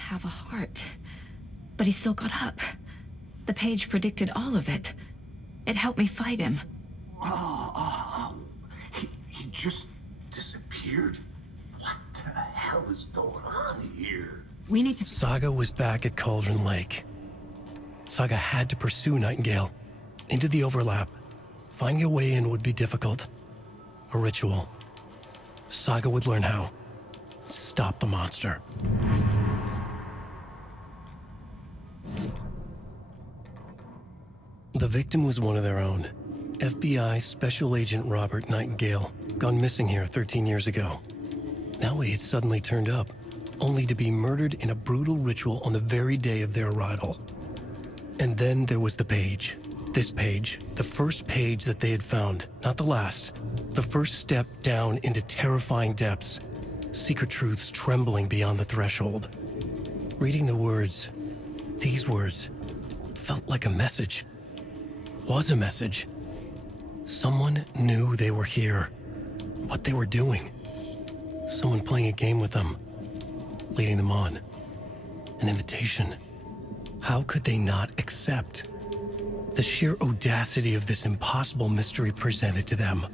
have a heart. But he still got up. The page predicted all of it. It helped me fight him. He just disappeared? What the hell is going on here? We need to... Saga was back at Cauldron Lake. Saga had to pursue Nightingale into the overlap. Finding a way in would be difficult. A ritual. Saga would learn how. Stop the monster. The victim was one of their own. FBI Special Agent Robert Nightingale, gone missing here 13 years ago. Now he had suddenly turned up, only to be murdered in a brutal ritual on the very day of their arrival. And then there was the page. This page, the first page that they had found, not the last. The first step down into terrifying depths. Secret truths trembling beyond the threshold. Reading the words, these words, felt like a message. Was a message. Someone knew they were here. What they were doing. Someone playing a game with them. Leading them on. An invitation. How could they not accept? The sheer audacity of this impossible mystery presented to them.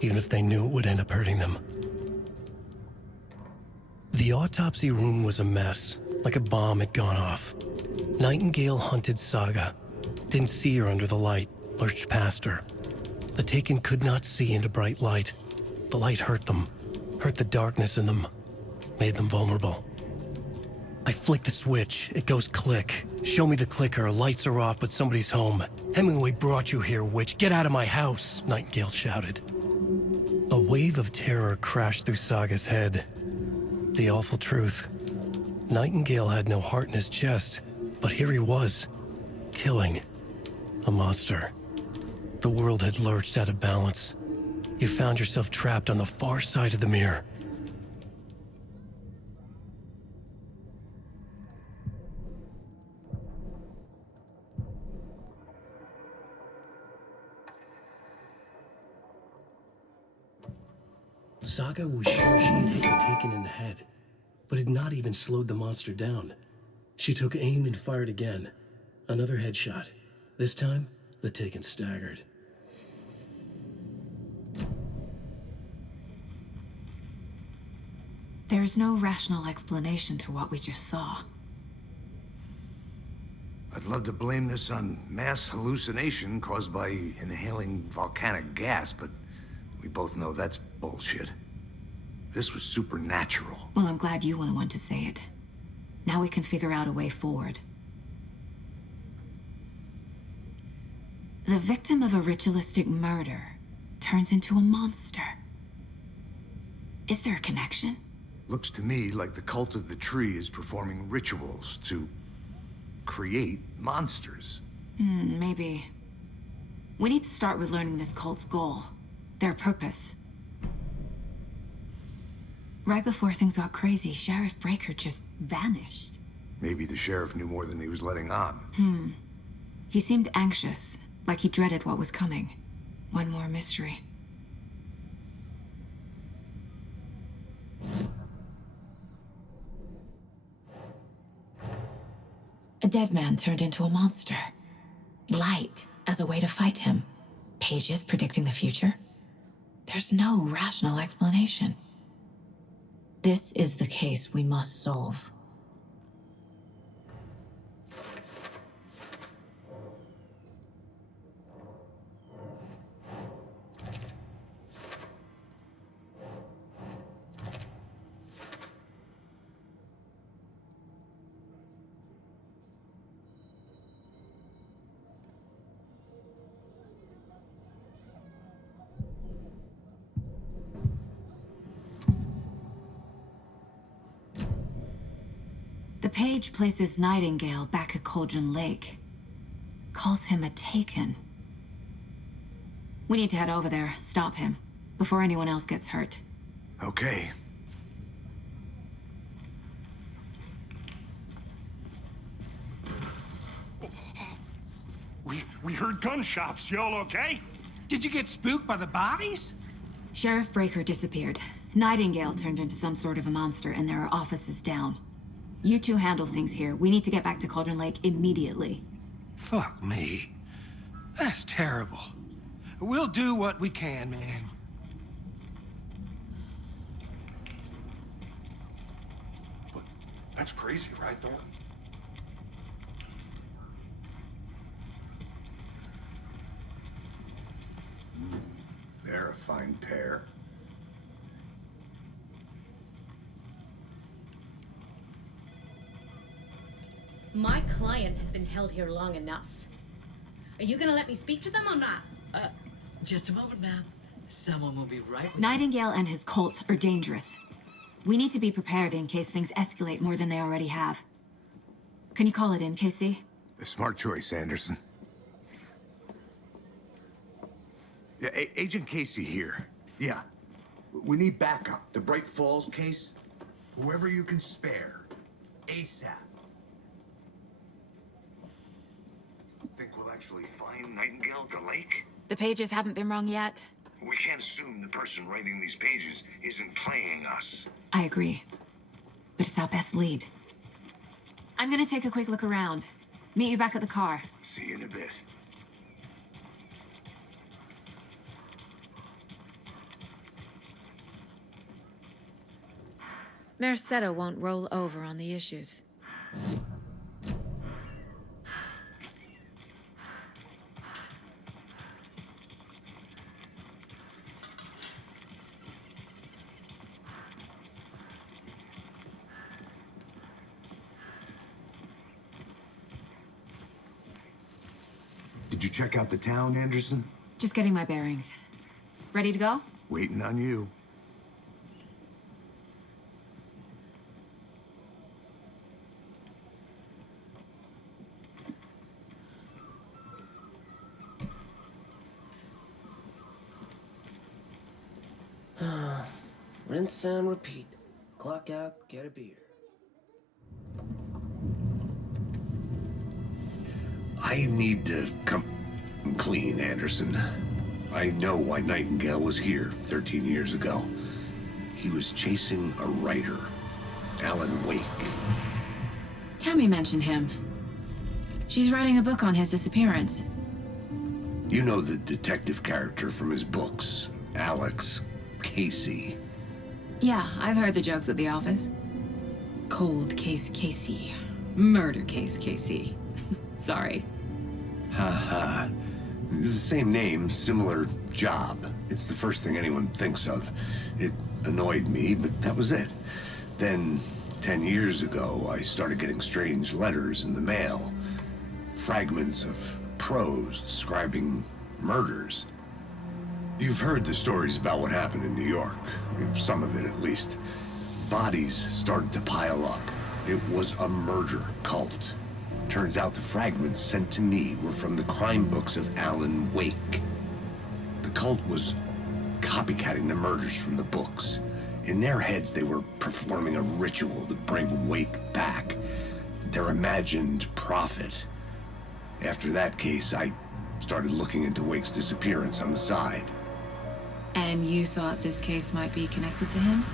Even if they knew it would end up hurting them. The autopsy room was a mess, like a bomb had gone off. Nightingale hunted Saga. Didn't see her under the light, lurched past her. The Taken could not see into bright light. The light hurt them, hurt the darkness in them, made them vulnerable. I flick the switch, it goes click. Show me the clicker, lights are off, but somebody's home. Hemingway brought you here, witch. Get out of my house, Nightingale shouted. A wave of terror crashed through Saga's head. The awful truth. Nightingale had no heart in his chest, but here he was, killing a monster. The world had lurched out of balance. You found yourself trapped on the far side of the mirror. Saga was sure she had hit the Taken in the head, but had not even slowed the monster down. She took aim and fired again. Another headshot. This time, the Taken staggered. There's no rational explanation to what we just saw. I'd love to blame this on mass hallucination caused by inhaling volcanic gas, but we both know that's bullshit. This was supernatural. Well, I'm glad you were the one to say it. Now we can figure out a way forward. The victim of a ritualistic murder turns into a monster. Is there a connection? Looks to me like the cult of the tree is performing rituals to create monsters. Maybe. We need to start with learning this cult's goal. Their purpose. Right before things got crazy, Sheriff Breaker just vanished. Maybe the sheriff knew more than he was letting on. He seemed anxious, like he dreaded what was coming. One more mystery. A dead man turned into a monster. Light as a way to fight him. Pages predicting the future. There's no rational explanation. This is the case we must solve. The page places Nightingale back at Cauldron Lake. Calls him a Taken. We need to head over there, stop him, before anyone else gets hurt. Okay. We heard gunshots. Y'all okay? Did you get spooked by the bodies? Sheriff Breaker disappeared. Nightingale turned into some sort of a monster, and there are offices down. You two handle things here. We need to get back to Cauldron Lake immediately. Fuck me. That's terrible. We'll do what we can, man. That's crazy, right, Thornton? They're a fine pair. My client has been held here long enough. Are you gonna let me speak to them or not? Just a moment, ma'am. Someone will be right with Nightingale and his cult are dangerous. We need to be prepared in case things escalate more than they already have. Can you call it in, Casey? A smart choice, Anderson. Yeah, Agent Casey here. Yeah. We need backup. The Bright Falls case? Whoever you can spare. ASAP. Think we'll actually find Nightingale at the lake? The pages haven't been wrong yet. We can't assume the person writing these pages isn't playing us. I agree. But it's our best lead. I'm gonna take a quick look around. Meet you back at the car. See you in a bit. Mercado won't roll over on the issues. Did you check out the town, Anderson? Just getting my bearings. Ready to go? Waiting on you. Rinse and repeat. Clock out, get a beer. I need to come clean, Anderson. I know why Nightingale was here 13 years ago. He was chasing a writer, Alan Wake. Tammy mentioned him. She's writing a book on his disappearance. You know the detective character from his books, Alex Casey. Yeah, I've heard the jokes at the office. Cold case Casey. Murder case Casey. Sorry. Haha. It's the same name, similar job. It's the first thing anyone thinks of. It annoyed me, but that was it. Then, 10 years ago, I started getting strange letters in the mail. Fragments of prose describing murders. You've heard the stories about what happened in New York. Some of it, at least. Bodies started to pile up. It was a murder cult. Turns out the fragments sent to me were from the crime books of Alan Wake. The cult was copycatting the murders from the books. In their heads, they were performing a ritual to bring Wake back. Their imagined prophet. After that case, I started looking into Wake's disappearance on the side. And you thought this case might be connected to him?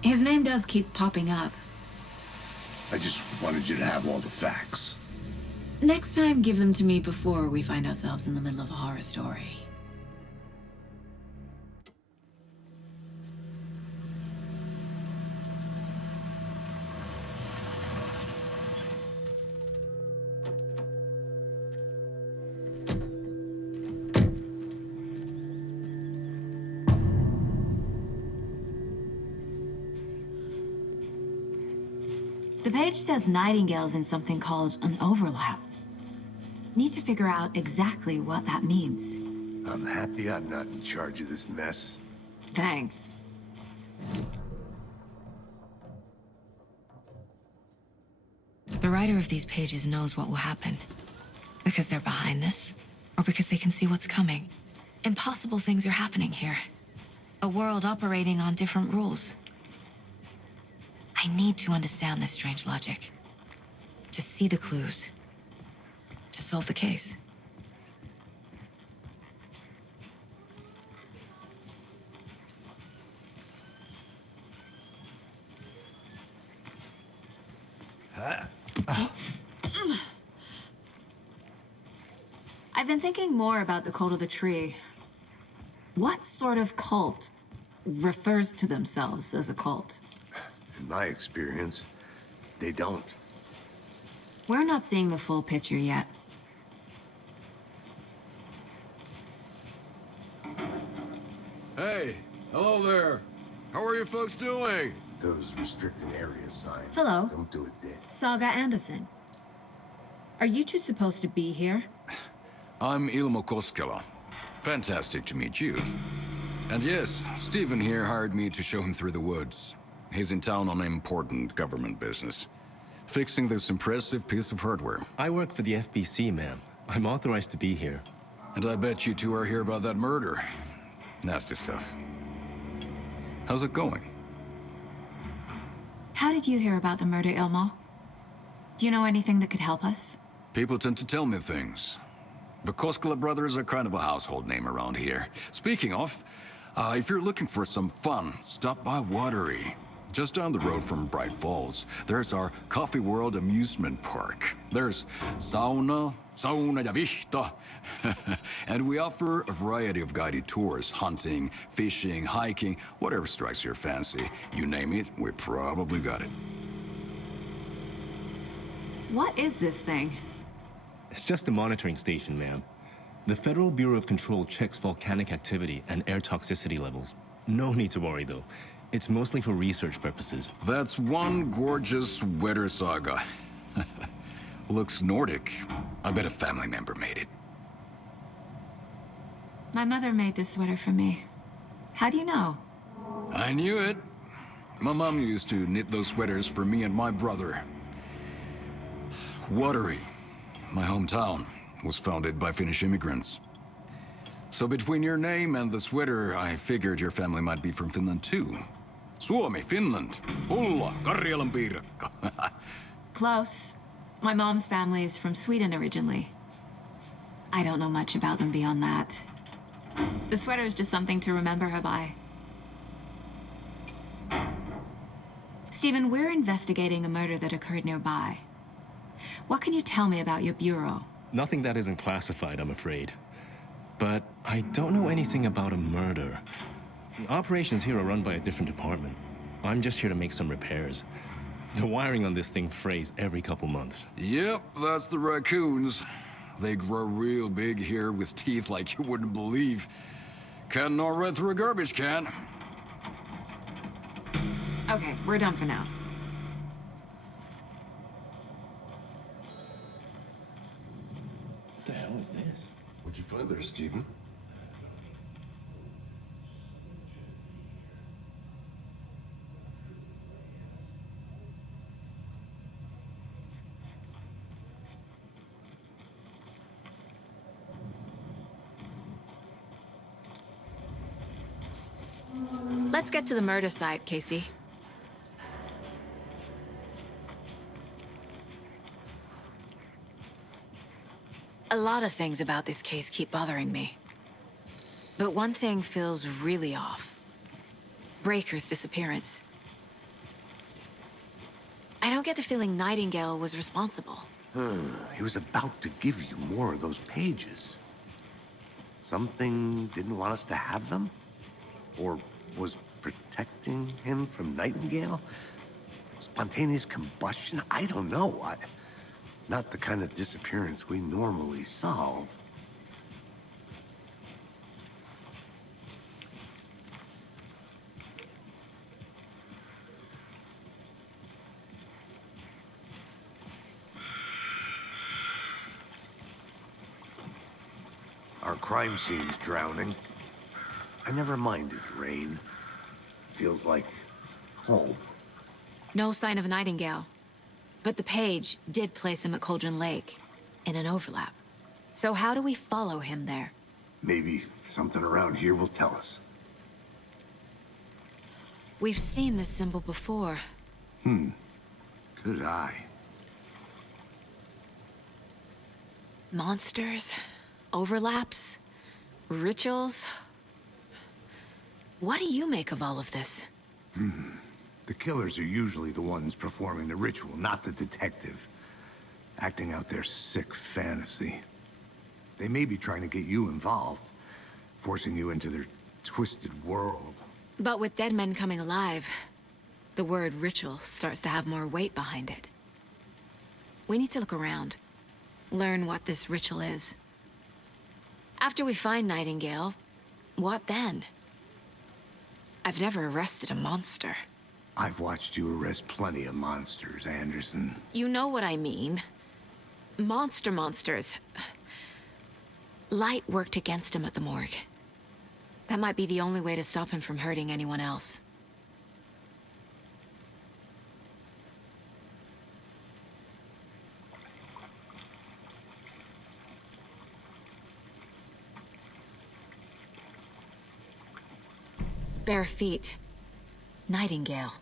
His name does keep popping up. I just wanted you to have all the facts. Next time, give them to me before we find ourselves in the middle of a horror story. The page says Nightingale's in something called an overlap. Need to figure out exactly what that means. I'm happy I'm not in charge of this mess. Thanks. The writer of these pages knows what will happen. Because they're behind this, or because they can see what's coming. Impossible things are happening here. A world operating on different rules. I need to understand this strange logic. To see the clues. To solve the case. I've been thinking more about the cult of the tree. What sort of cult refers to themselves as a cult? In my experience, they don't. We're not seeing the full picture yet. Hey, hello there. How are you folks doing? Those restricted area signs. Hello. Don't do it, Dick. Saga Anderson. Are you two supposed to be here? I'm Ilmo Koskela. Fantastic to meet you. And yes, Steven here hired me to show him through the woods. He's in town on important government business, fixing this impressive piece of hardware. I work for the FBC, ma'am. I'm authorized to be here. And I bet you two are here about that murder. Nasty stuff. How's it going? How did you hear about the murder, Ilmo? Do you know anything that could help us? People tend to tell me things. The Koskela brothers are kind of a household name around here. Speaking of, if you're looking for some fun, stop by Watery. Just down the road from Bright Falls, there's our Coffee World amusement park. There's sauna ja vihta. And we offer a variety of guided tours, hunting, fishing, hiking, whatever strikes your fancy. You name it, we probably got it. What is this thing? It's just a monitoring station, ma'am. The Federal Bureau of Control checks volcanic activity and air toxicity levels. No need to worry, though. It's mostly for research purposes. That's one gorgeous weather saga. Looks Nordic. I bet a family member made it. My mother made this sweater for me. How do you know? I knew it. My mom used to knit those sweaters for me and my brother. Watery, my hometown, was founded by Finnish immigrants. So between your name and the sweater, I figured your family might be from Finland too. Suomi, Finland. Pulla, Karjalan piirakka. Close. My mom's family is from Sweden originally. I don't know much about them beyond that. The sweater is just something to remember her by. Steven, we're investigating a murder that occurred nearby. What can you tell me about your bureau? Nothing that isn't classified, I'm afraid. But I don't know anything about a murder. Operations here are run by a different department. I'm just here to make some repairs. The wiring on this thing frays every couple months. Yep, that's the raccoons. They grow real big here with teeth like you wouldn't believe. Can't gnaw right through a garbage can. Okay, we're done for now. What the hell is this? What'd you find there, Steven? Let's get to the murder site, Casey. A lot of things about this case keep bothering me. But one thing feels really off. Breaker's disappearance. I don't get the feeling Nightingale was responsible. He was about to give you more of those pages. Something didn't want us to have them? Or was protecting him from Nightingale? Spontaneous combustion? I don't know. Not the kind of disappearance we normally solve. Our crime scene's drowning. I never minded rain. Feels like home. No sign of Nightingale. But the page did place him at Cauldron Lake, in an overlap. So how do we follow him there? Maybe something around here will tell us. We've seen this symbol before. Good eye. Monsters, overlaps, rituals. What do you make of all of this? The killers are usually the ones performing the ritual, not the detective. acting out their sick fantasy. They may be trying to get you involved, forcing you into their twisted world. But with dead men coming alive, the word ritual starts to have more weight behind it. We need to look around, learn what this ritual is. After we find Nightingale, what then? I've never arrested a monster. I've watched you arrest plenty of monsters, Anderson. You know what I mean. Monsters. Light worked against him at the morgue. That might be the only way to stop him from hurting anyone else. Bare feet. Nightingale.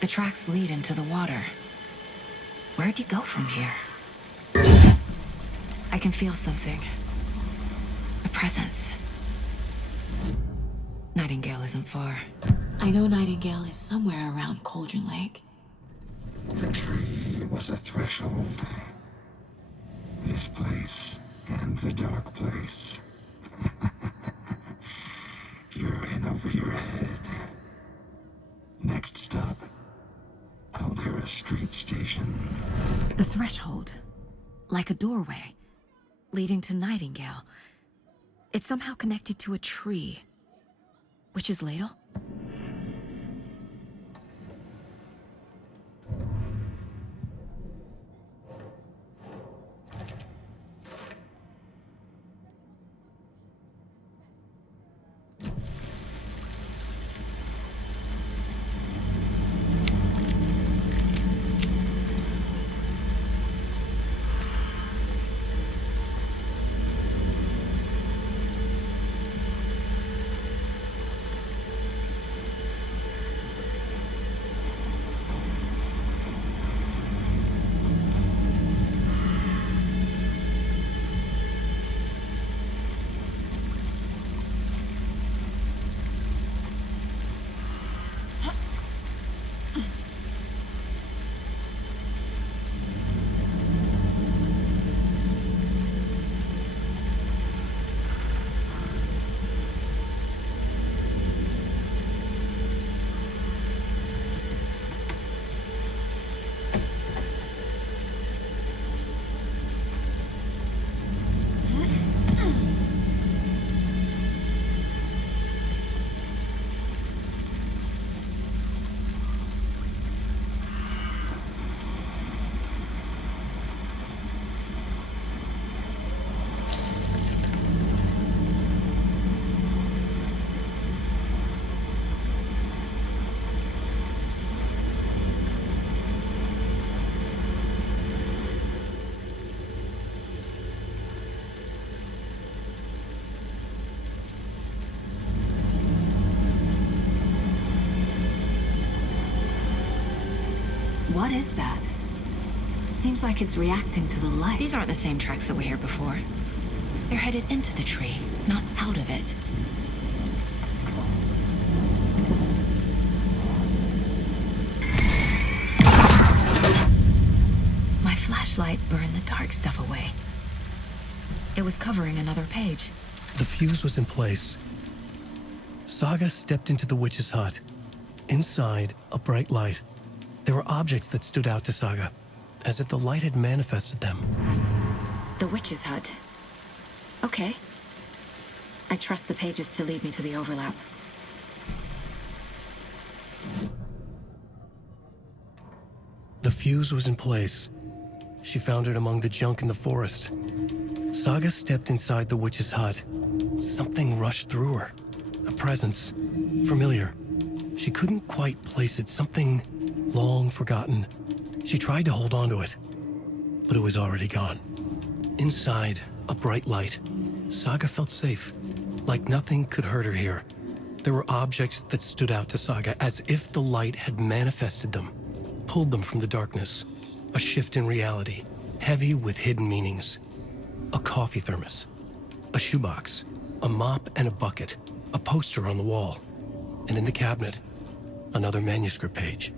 The tracks lead into the water. Where'd you go from here? I can feel something. A presence. Nightingale isn't far. I know Nightingale is somewhere around Cauldron Lake. The tree was a threshold. This place and the dark place. You're in over your head. Next stop, Caldera Street Station. The threshold. Like a doorway. Leading to Nightingale. It's somehow connected to a tree. Witch's ladle? What is that? Seems like it's reacting to the light. These aren't the same tracks that were here before. They're headed into the tree, not out of it. dark stuff away. It was covering another page. The fuse was in place. Saga stepped into the witch's hut. Inside, a bright light. There were objects that stood out to Saga, as if the light had manifested them. The witch's hut. Okay. I trust the pages to lead me to the overlap. The fuse was in place. She found it among the junk in the forest. Saga stepped inside the witch's hut. Something rushed through her. A presence. Familiar. She couldn't quite place it. Something long forgotten. She tried to hold on to it, but it was already gone. Inside, a bright light. Saga felt safe. Like nothing could hurt her here. There were objects that stood out to Saga as if the light had manifested them, pulled them from the darkness. A shift in reality, heavy with hidden meanings. A coffee thermos, a shoebox, a mop and a bucket, a poster on the wall, and in the cabinet, another manuscript page.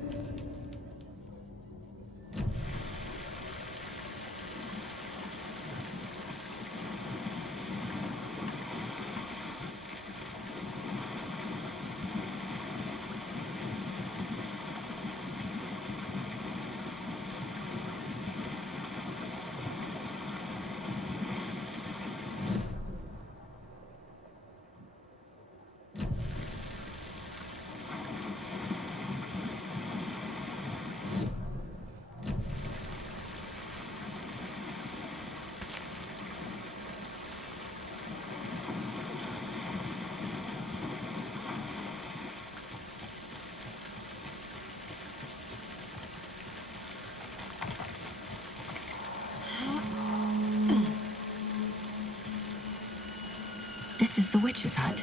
This is the witch's hut.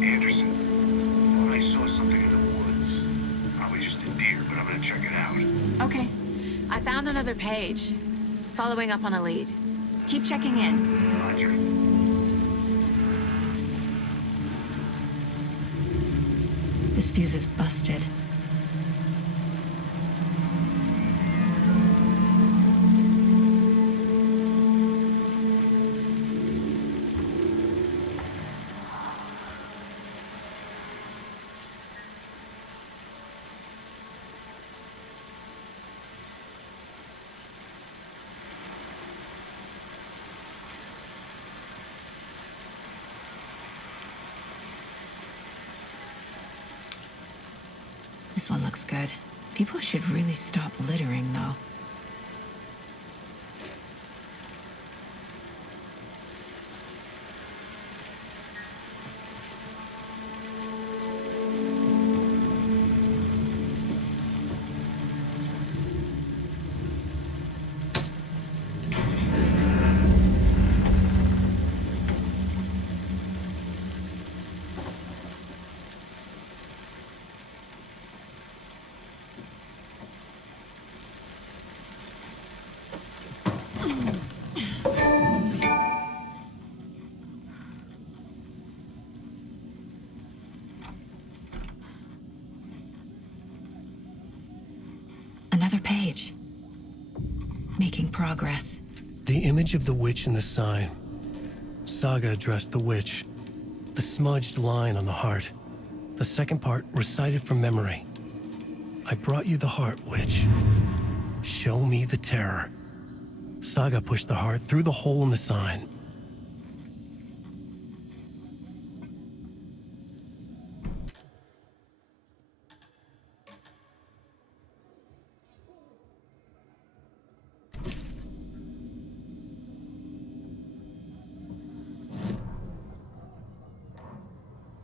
Anderson, thought I saw something in the woods. Probably just a deer, but I'm gonna check it out. Okay. I found another page. Following up on a lead. Keep checking in. Roger. This fuse is busted. This one looks good. People should really stop littering, though. Another page. Making progress. The image of the witch in the sign. Saga addressed the witch. The smudged line on the heart. The second part recited from memory. I brought you the heart, witch. Show me the terror. Saga pushed the heart through the hole in the sign.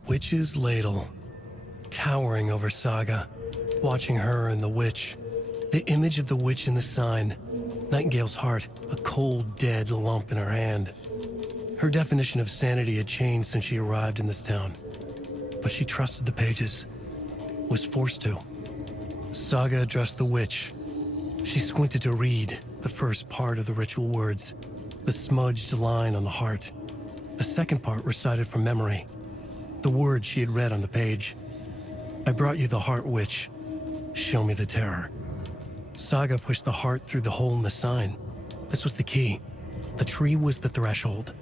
Witch's ladle, towering over Saga, watching her and the witch. The image of the witch in the sign, Nightingale's heart, a cold, dead lump in her hand. Her definition of sanity had changed since she arrived in this town, but she trusted the pages, was forced to. Saga addressed the witch. She squinted to read the first part of the ritual words, the smudged line on the heart. The second part recited from memory. The words she had read on the page. I brought you the heart, witch. Show me the terror. Saga pushed the heart through the hole in the sign. This was the key. The tree was the threshold.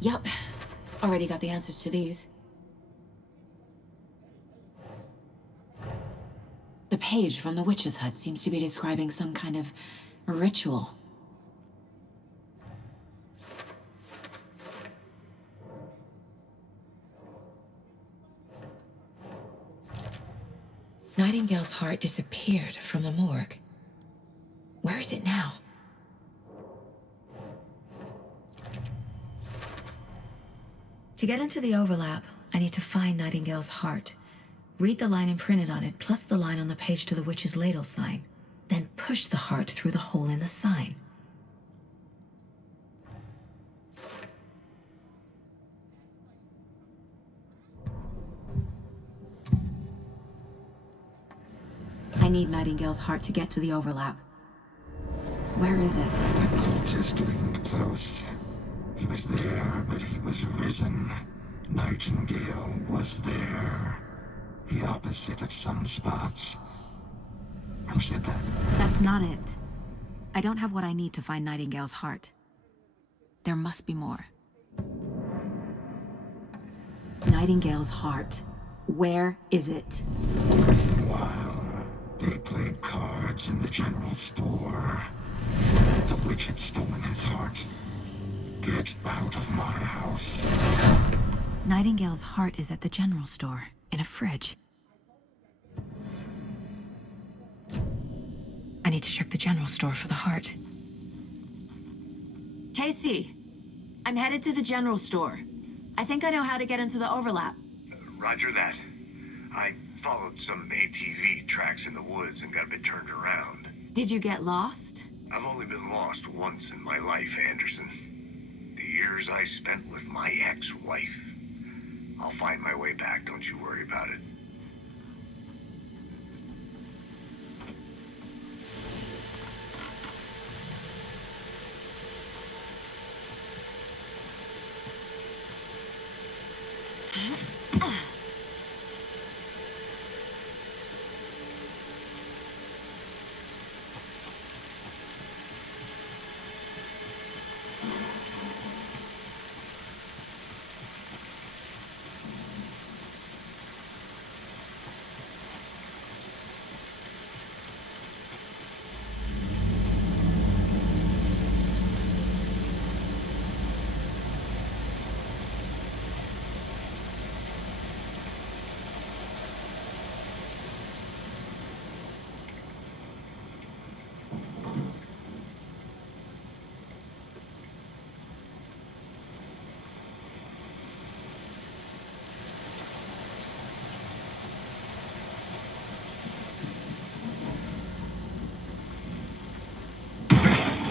Yep. Already got the answers to these. The page from the witch's hut seems to be describing some kind of ritual. Nightingale's heart disappeared from the morgue. Where is it now? To get into the overlap, I need to find Nightingale's heart. Read the line imprinted on it, plus the line on the page to the witch's ladle sign. Then push the heart through the hole in the sign. I need Nightingale's heart to get to the overlap. Where is it? The cultist leaned close. He was there, but he was risen. Nightingale was there. The opposite of sunspots. Who said that? That's not it. I don't have what I need to find Nightingale's heart. There must be more. Nightingale's heart. Where is it? While they played cards in the general store, the witch had stolen his heart. Get out of my house. Nightingale's heart is at the general store, in a fridge. I need to check the general store for the heart. Casey, I'm headed to the general store. I think I know how to get into the overlap. Roger that. I followed some ATV tracks in the woods and got a bit turned around. Did you get lost? I've only been lost once in my life, Anderson. The years I spent with my ex-wife. I'll find my way back, don't you worry about it.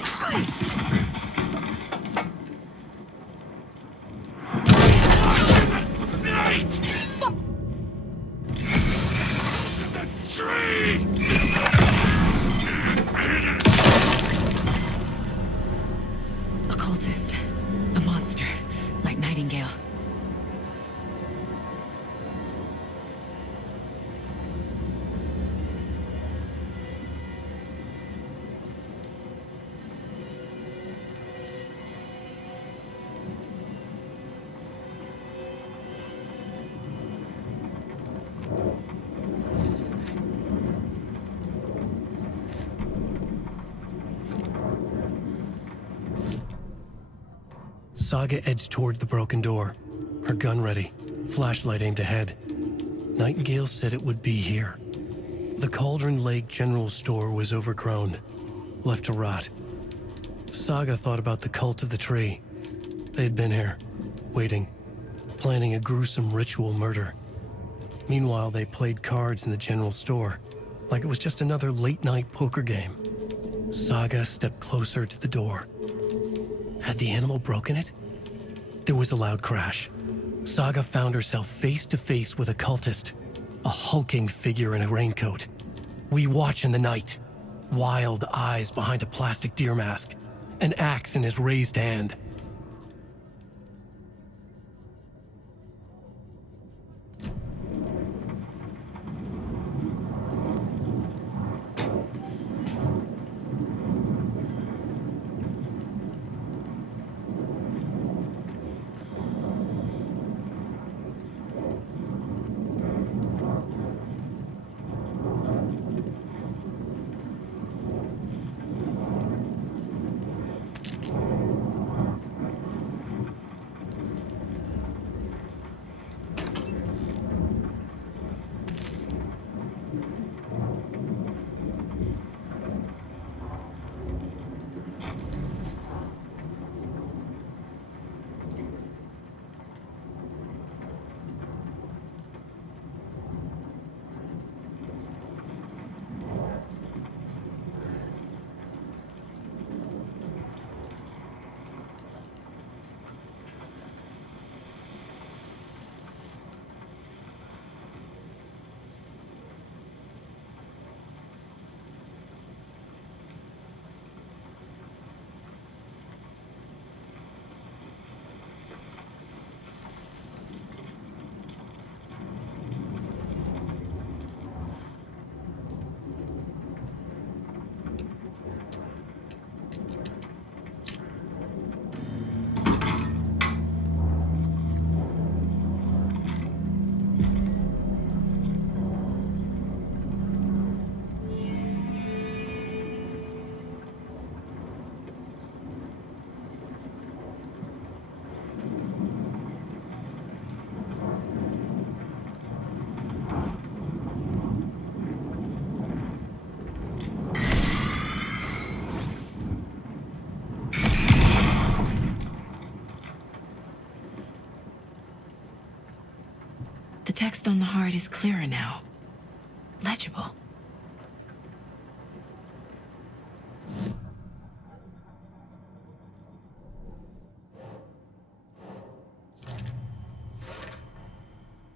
Christ! A cultist. A monster. Like Nightingale. Saga edged toward the broken door, her gun ready, flashlight aimed ahead. Nightingale said it would be here. The Cauldron Lake General Store was overgrown, left to rot. Saga thought about the cult of the tree. They had been here, waiting, planning a gruesome ritual murder. Meanwhile, they played cards in the general store, like it was just another late-night poker game. Saga stepped closer to the door. Had the animal broken it? There was a loud crash. Saga found herself face to face with a cultist, a hulking figure in a raincoat. We watch in the night, wild eyes behind a plastic deer mask, an axe in his raised hand. The text on the heart is clearer now. Legible.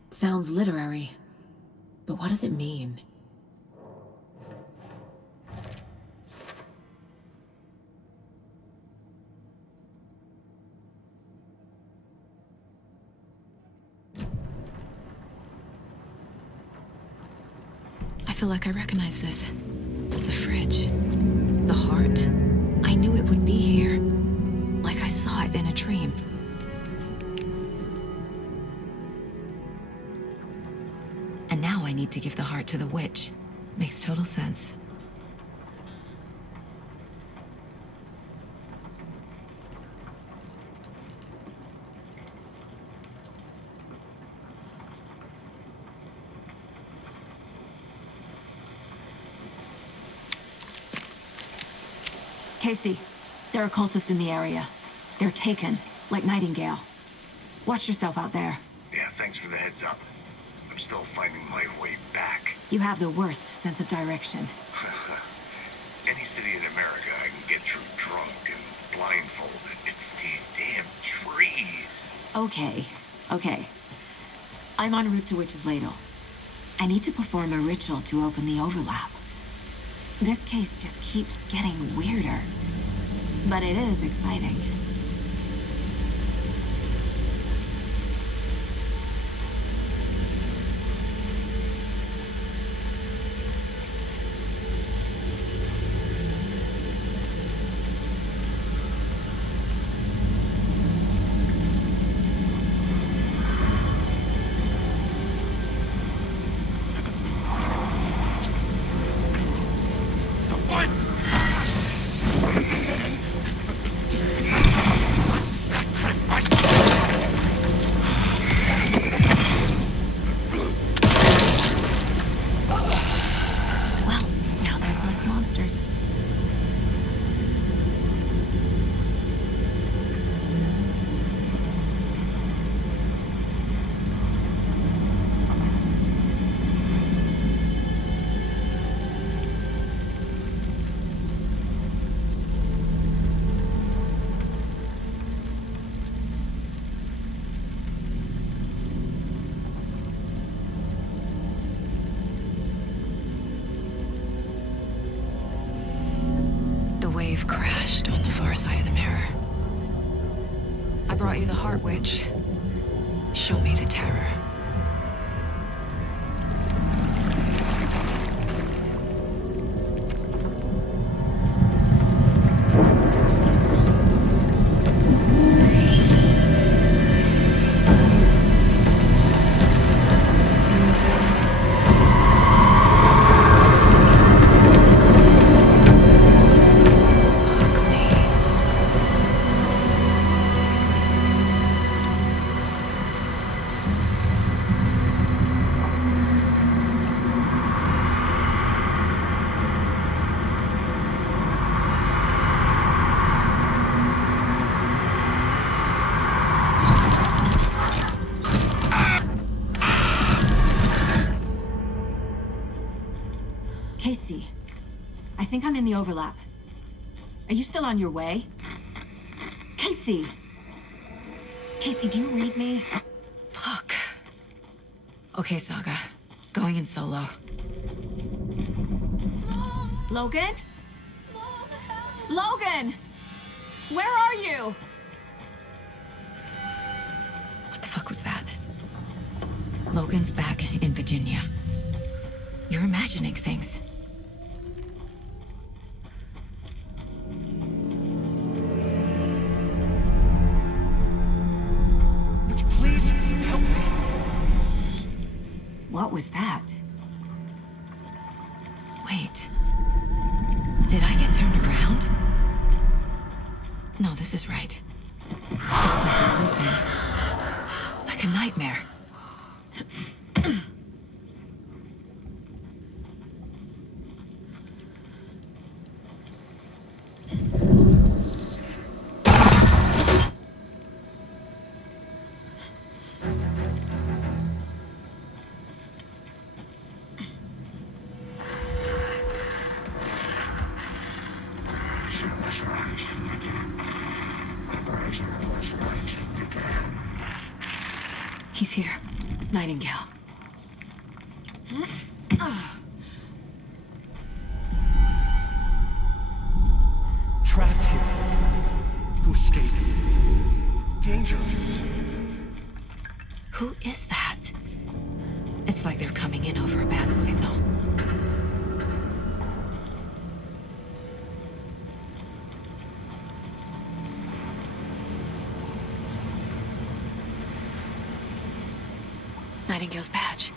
Sounds literary, but what does it mean? I feel like I recognize this. The fridge. The heart. I knew it would be here. Like I saw it in a dream. And now I need to give the heart to the witch. Makes total sense. Casey, there are cultists in the area. They're taken, like Nightingale. Watch yourself out there. Yeah, thanks for the heads up. I'm still finding my way back. You have the worst sense of direction. Any city in America I can get through drunk and blindfolded. It's these damn trees. Okay. I'm en route to Witch's Ladle. I need to perform a ritual to open the overlap. This case just keeps getting weirder. But it is exciting. have crashed on the far side of the mirror. I brought you the Heart Witch. Show me the terror. Casey, I think I'm in the overlap. Are you still on your way? Casey! Casey, do you read me? Fuck. Okay, Saga. Going in solo. Logan? Logan! Where are you? What the fuck was that? Logan's back in Virginia. You're imagining things. Please help me. What was that? Wait. Did I get turned around? No, this is right. This place is looping. Like a nightmare. He's here. Nightingale. Trapped here. To escape. Danger. Who is that? It's like they're coming in over a bad signal. Nightingale's badge.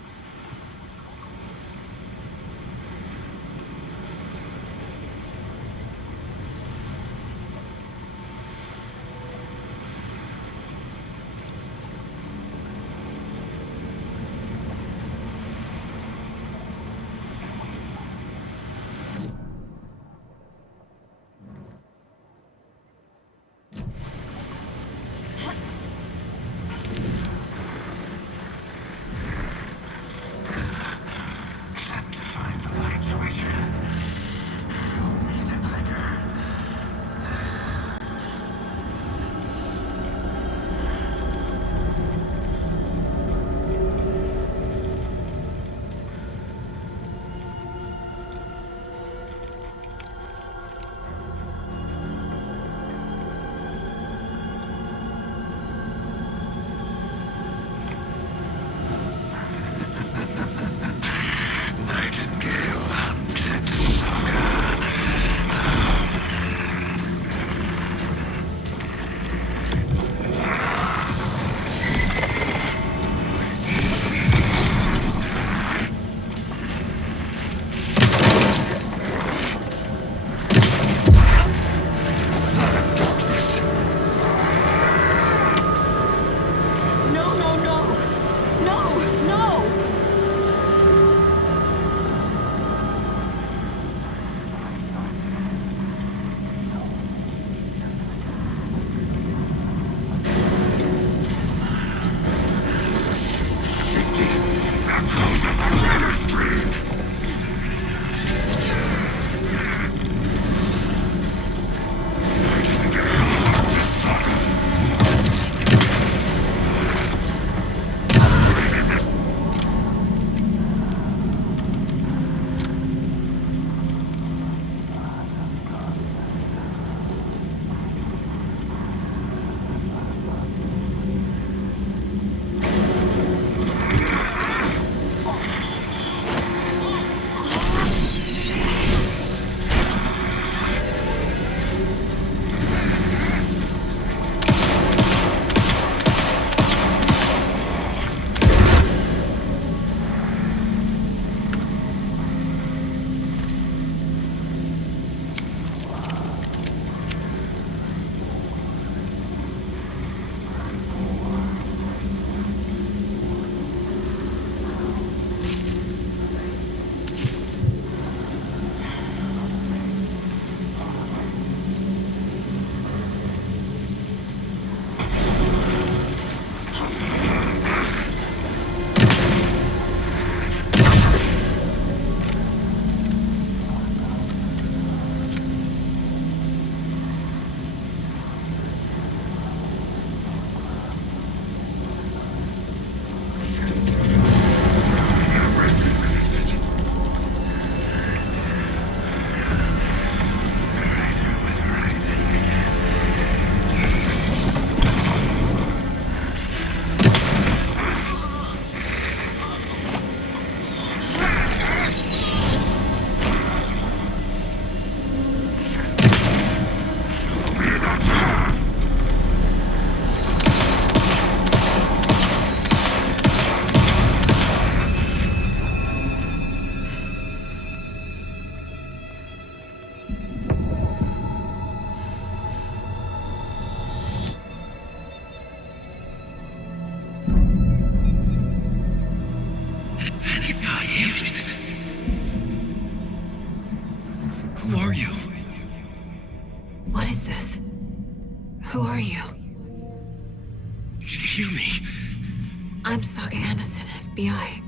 FBI.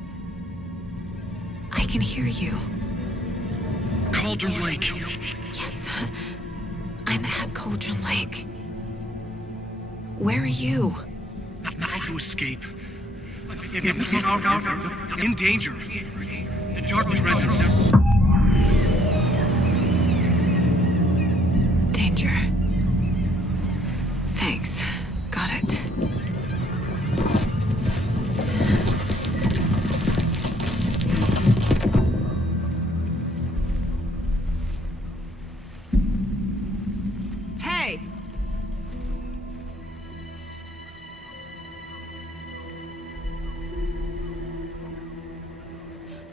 I can hear you. Cauldron Lake. Yes. I'm at Cauldron Lake. Where are you? How to escape. In danger. The dark presence. Danger. Thanks. Got it. Hey!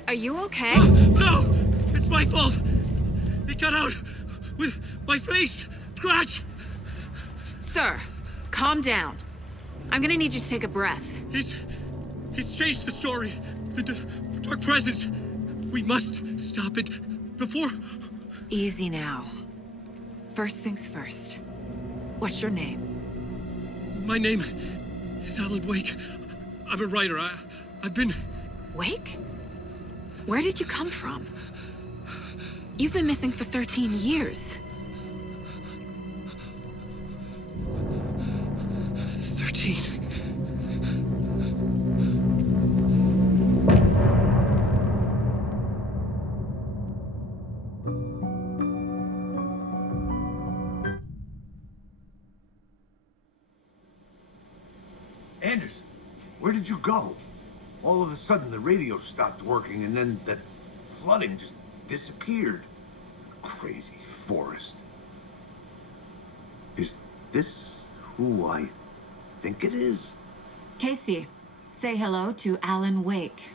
Are you okay? No! It's my fault! It got out with my face! Scratch! Sir, calm down. I'm gonna need you to take a breath. He's changed the story. The dark presence. We must stop it before... Easy now. First things first. What's your name? My name is Alan Wake. I'm a writer. I've been... Wake? Where did you come from? You've been missing for 13 years. 13. Anders, where did you go? All of a sudden, the radio stopped working, and then that flooding just disappeared. Crazy forest. Is this who I think it is? Casey, say hello to Alan Wake.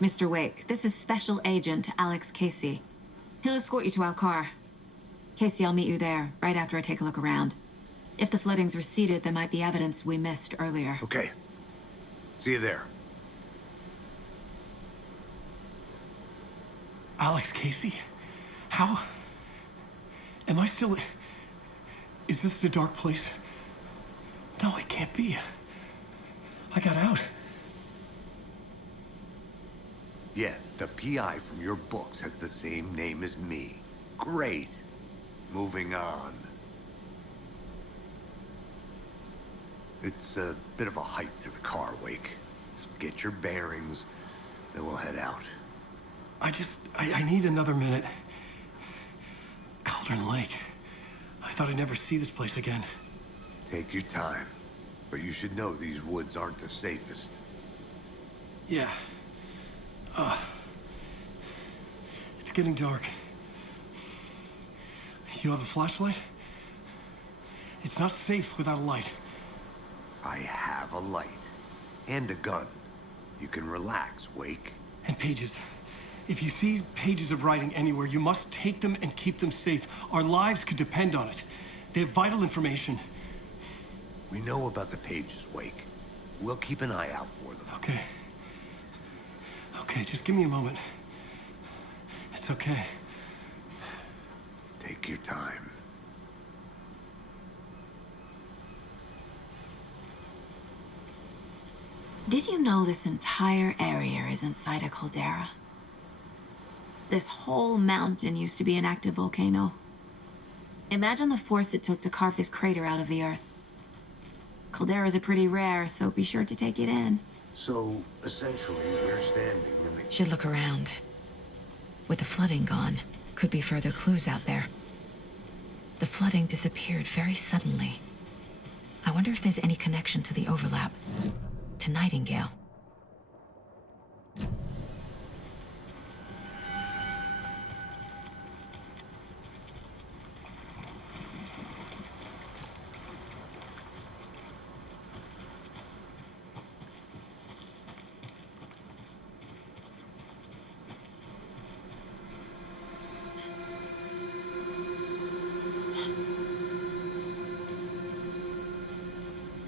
Mr. Wake, this is Special Agent Alex Casey. He'll escort you to our car. Casey, I'll meet you there, right after I take a look around. If the flooding's receded, there might be evidence we missed earlier. Okay. See you there. Alex Casey? How? Am I still... Is this the dark place? No, it can't be. I got out. Yeah, the PI from your books has the same name as me. Great. Moving on. It's a bit of a hike to the car, Wake. Get your bearings, then we'll head out. I need another minute. Cauldron Lake. I thought I'd never see this place again. Take your time. But you should know these woods aren't the safest. Yeah. It's getting dark. You have a flashlight? It's not safe without a light. I have a light. And a gun. You can relax, Wake. And pages. If you see pages of writing anywhere, you must take them and keep them safe. Our lives could depend on it. They have vital information. We know about the pages, Wake. We'll keep an eye out for them. Okay. Okay, just give me a moment. It's okay. Take your time. Did you know this entire area is inside a caldera? This whole mountain used to be an active volcano. Imagine the force it took to carve this crater out of the earth. Calderas are pretty rare, so be sure to take it in. So, essentially, we're standing in the... Should look around. With the flooding gone, could be further clues out there. The flooding disappeared very suddenly. I wonder if there's any connection to the overlap. To Nightingale.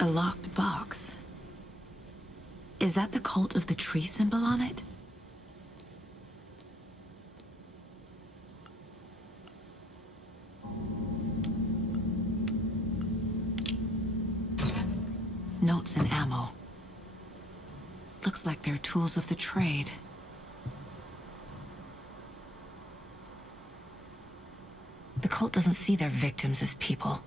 A locked box. Is that the cult of the tree symbol on it? Notes and ammo. Looks like they're tools of the trade. The cult doesn't see their victims as people.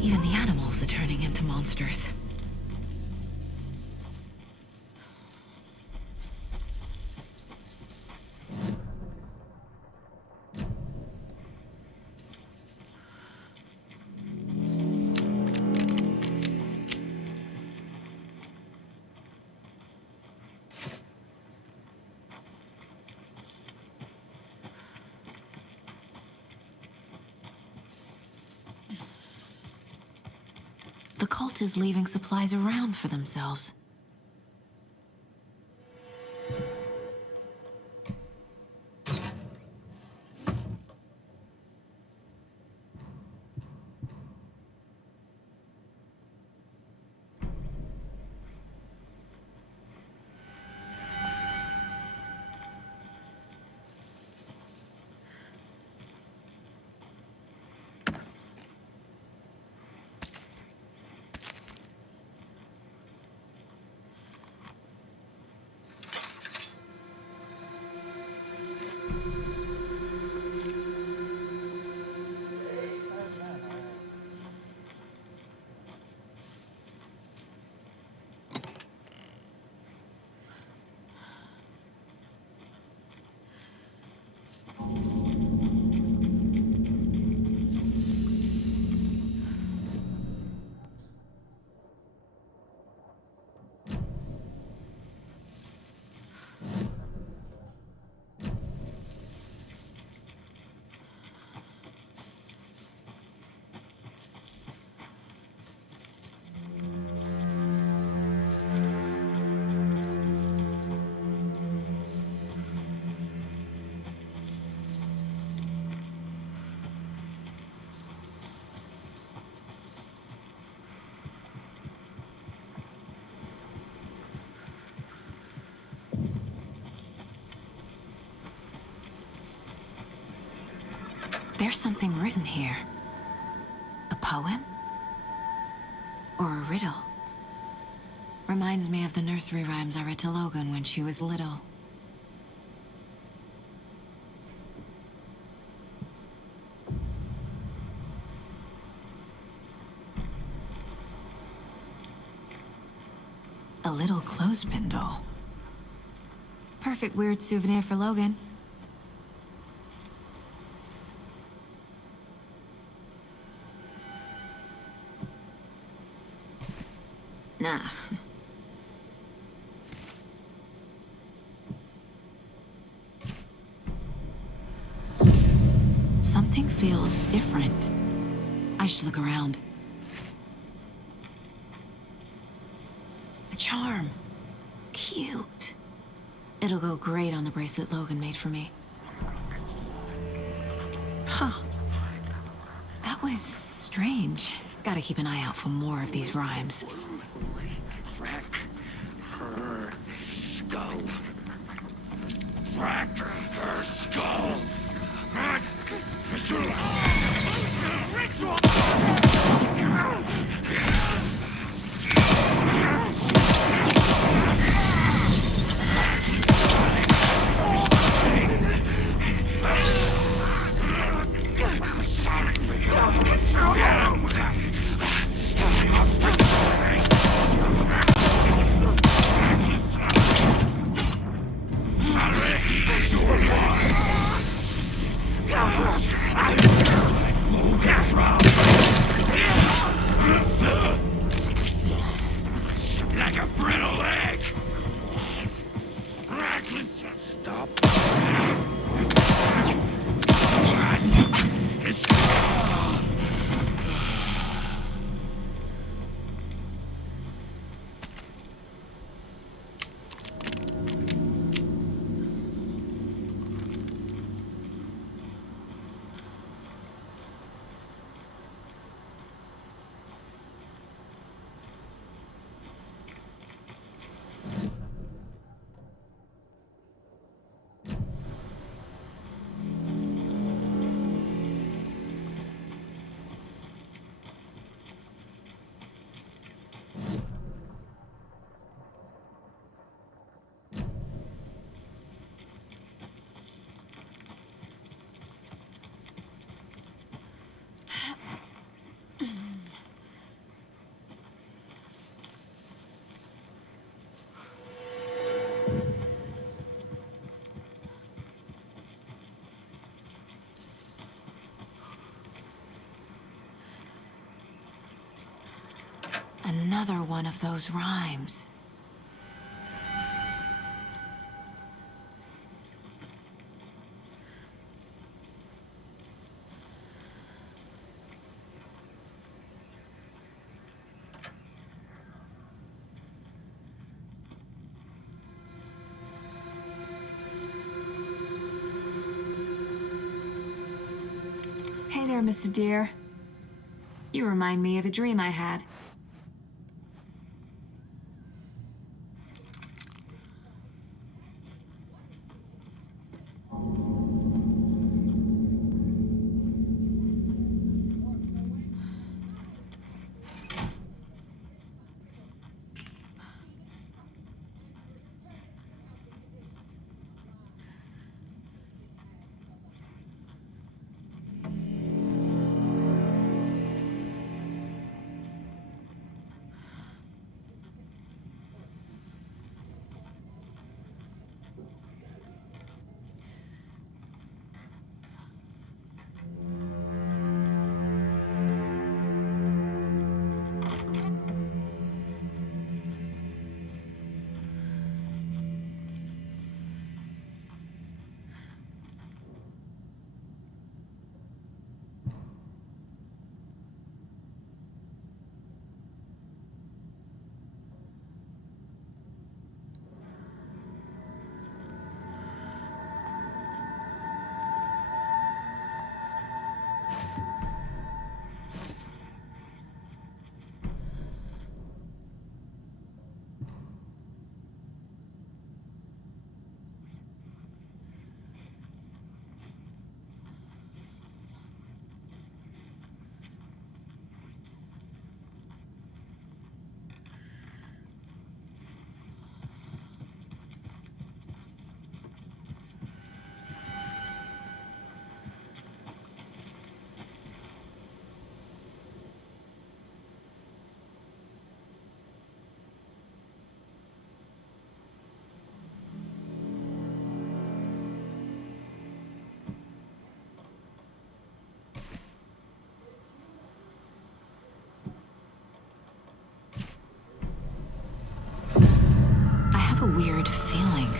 Even the animals are turning into monsters. The cult is leaving supplies around for themselves. There's something written here. A poem? Or a riddle? Reminds me of the nursery rhymes I read to Logan when she was little. A little clothespin doll. Perfect weird souvenir for Logan. Nah. Something feels different. I should look around. A charm. Cute. It'll go great on the bracelet Logan made for me. Huh. That was strange. Gotta keep an eye out for more of these rhymes. Crack her skull. Crack her skull. Crack her skull. Ritual. Like a brittle egg. Stop. Another one of those rhymes. Hey there, Mr. Deer. You remind me of a dream I had.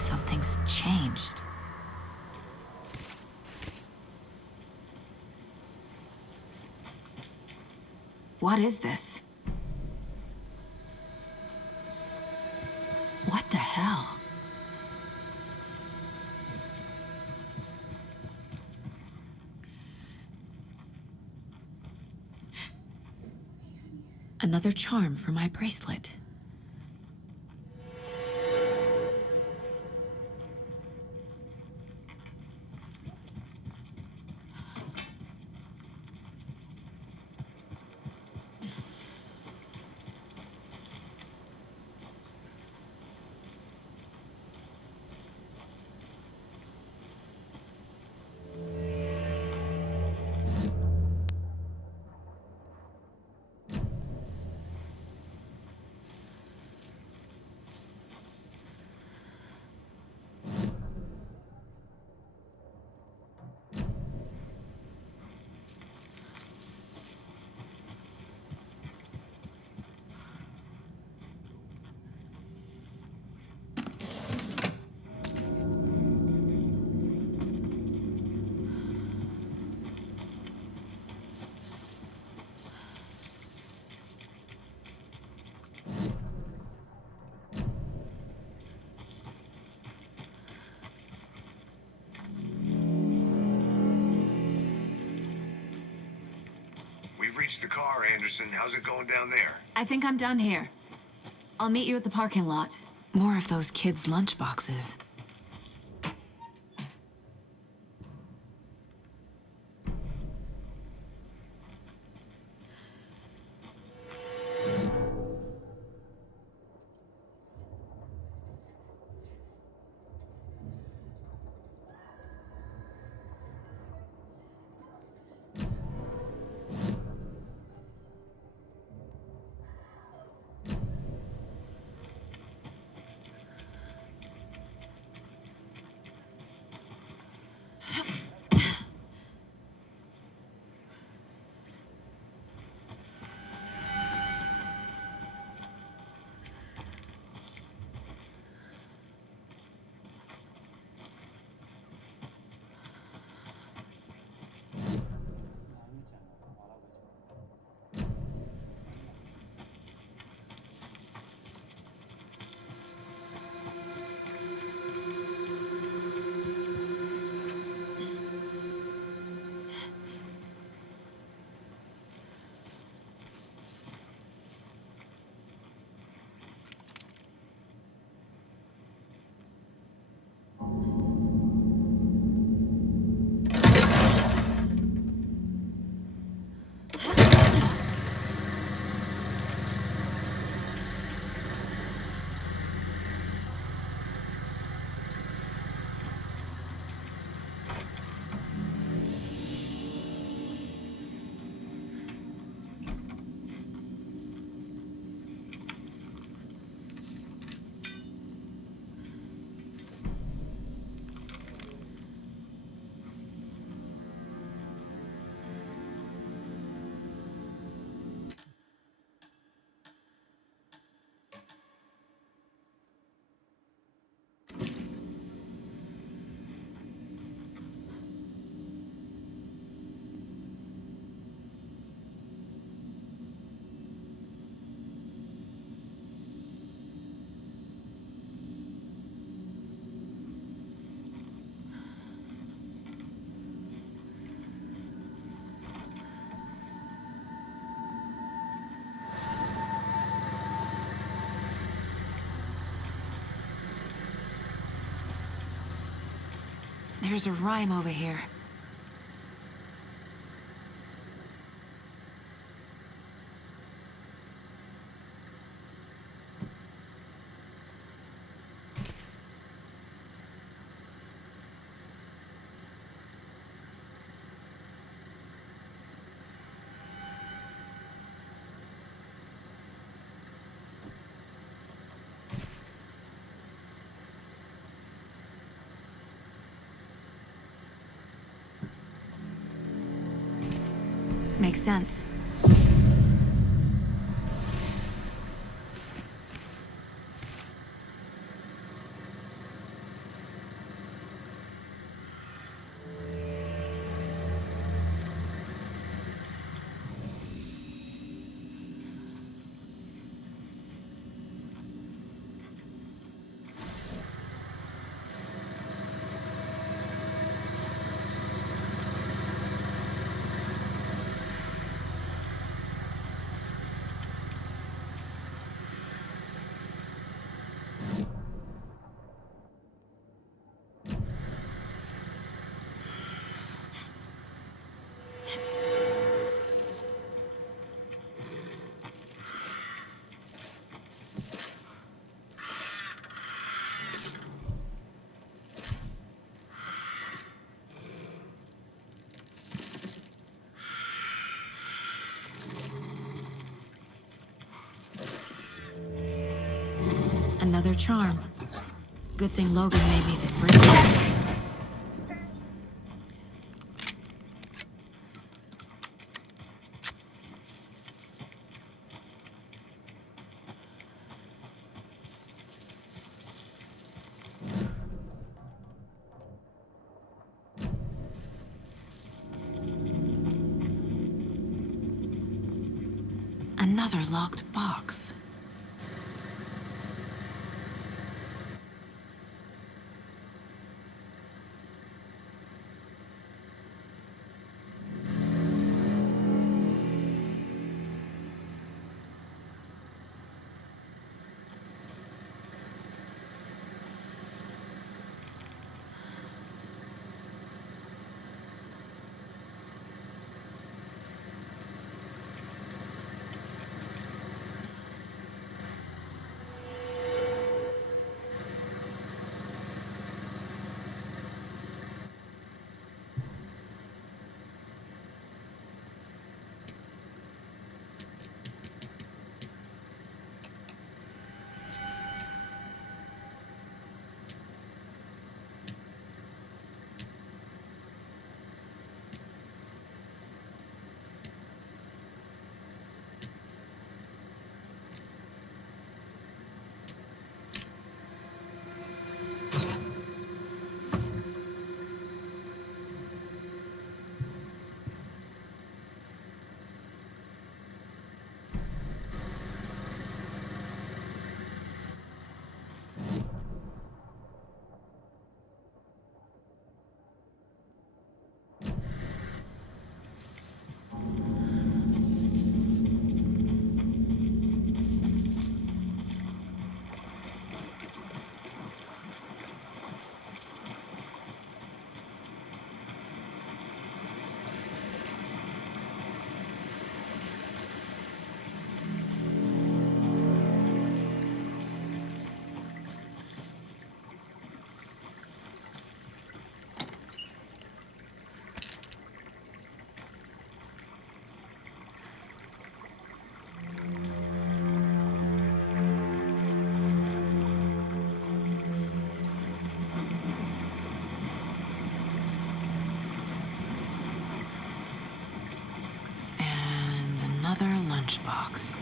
something's changed. What is this? What the hell? Another charm for my bracelet. Reached the car, Anderson. How's it going down there? I think I'm done here. I'll meet you at the parking lot. More of those kids' lunchboxes. There's a rhyme over here. Makes sense. Another charm. Good thing Logan made me this bracelet. Another locked box. Another lunchbox.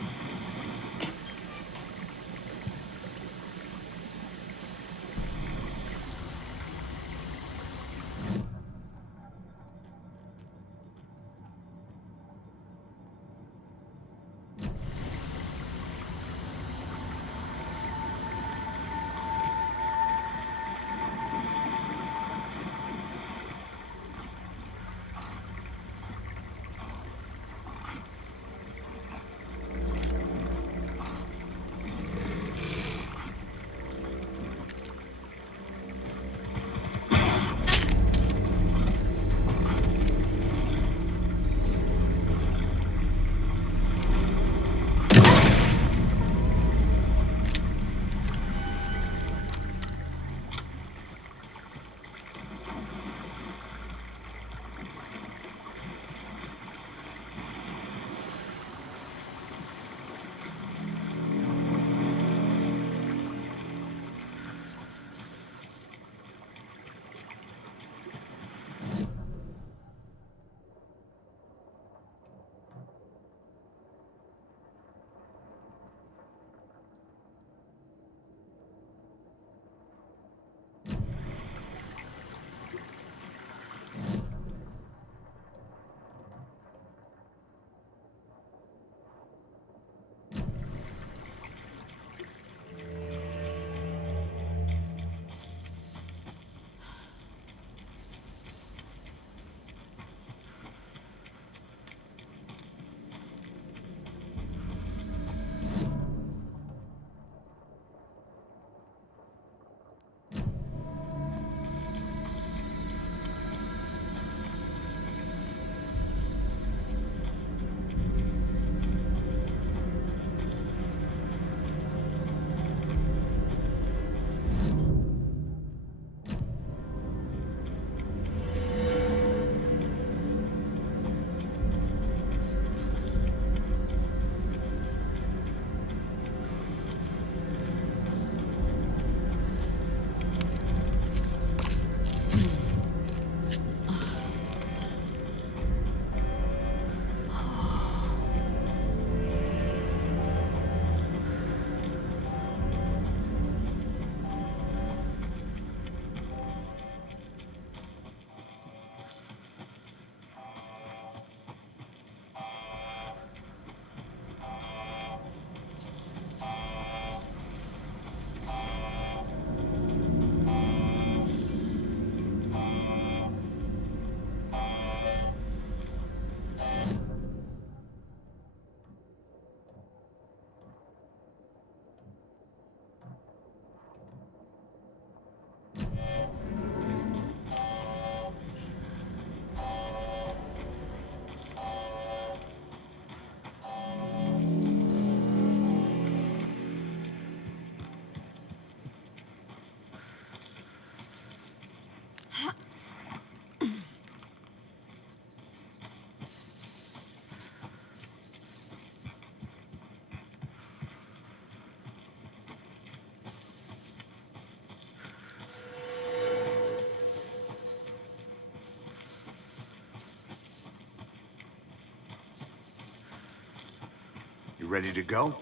You ready to go?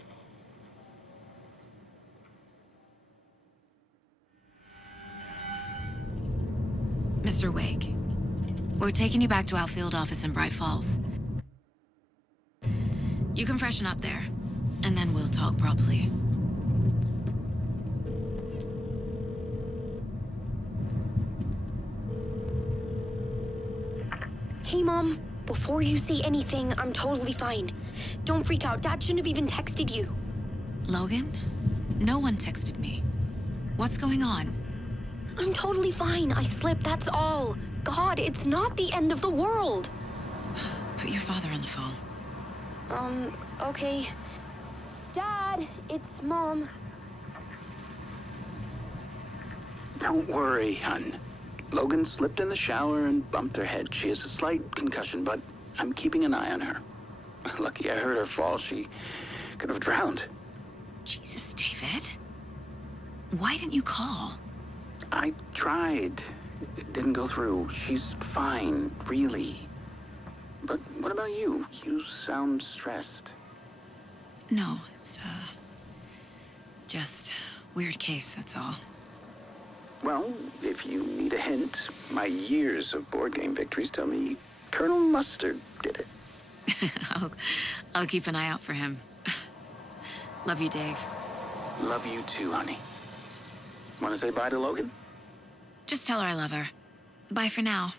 Mr. Wake, we're taking you back to our field office in Bright Falls. You can freshen up there, and then we'll talk properly. Hey, Mom. Before you say anything, I'm totally fine. Don't freak out. Dad shouldn't have even texted you. Logan? No one texted me. What's going on? I'm totally fine. I slipped, that's all. God, it's not the end of the world. Put your father on the phone. Okay. Dad, it's Mom. Don't worry, hon. Logan slipped in the shower and bumped her head. She has a slight concussion, but I'm keeping an eye on her. Lucky I heard her fall. She could have drowned. Jesus, David. Why didn't you call? I tried. It didn't go through. She's fine, really. But what about you? You sound stressed. No, it's, just weird case, that's all. Well, if you need a hint, my years of board game victories tell me Colonel Mustard did it. I'll keep an eye out for him. Love you, Dave. Love you too, honey. Want to say bye to Logan? Just tell her I love her. Bye for now.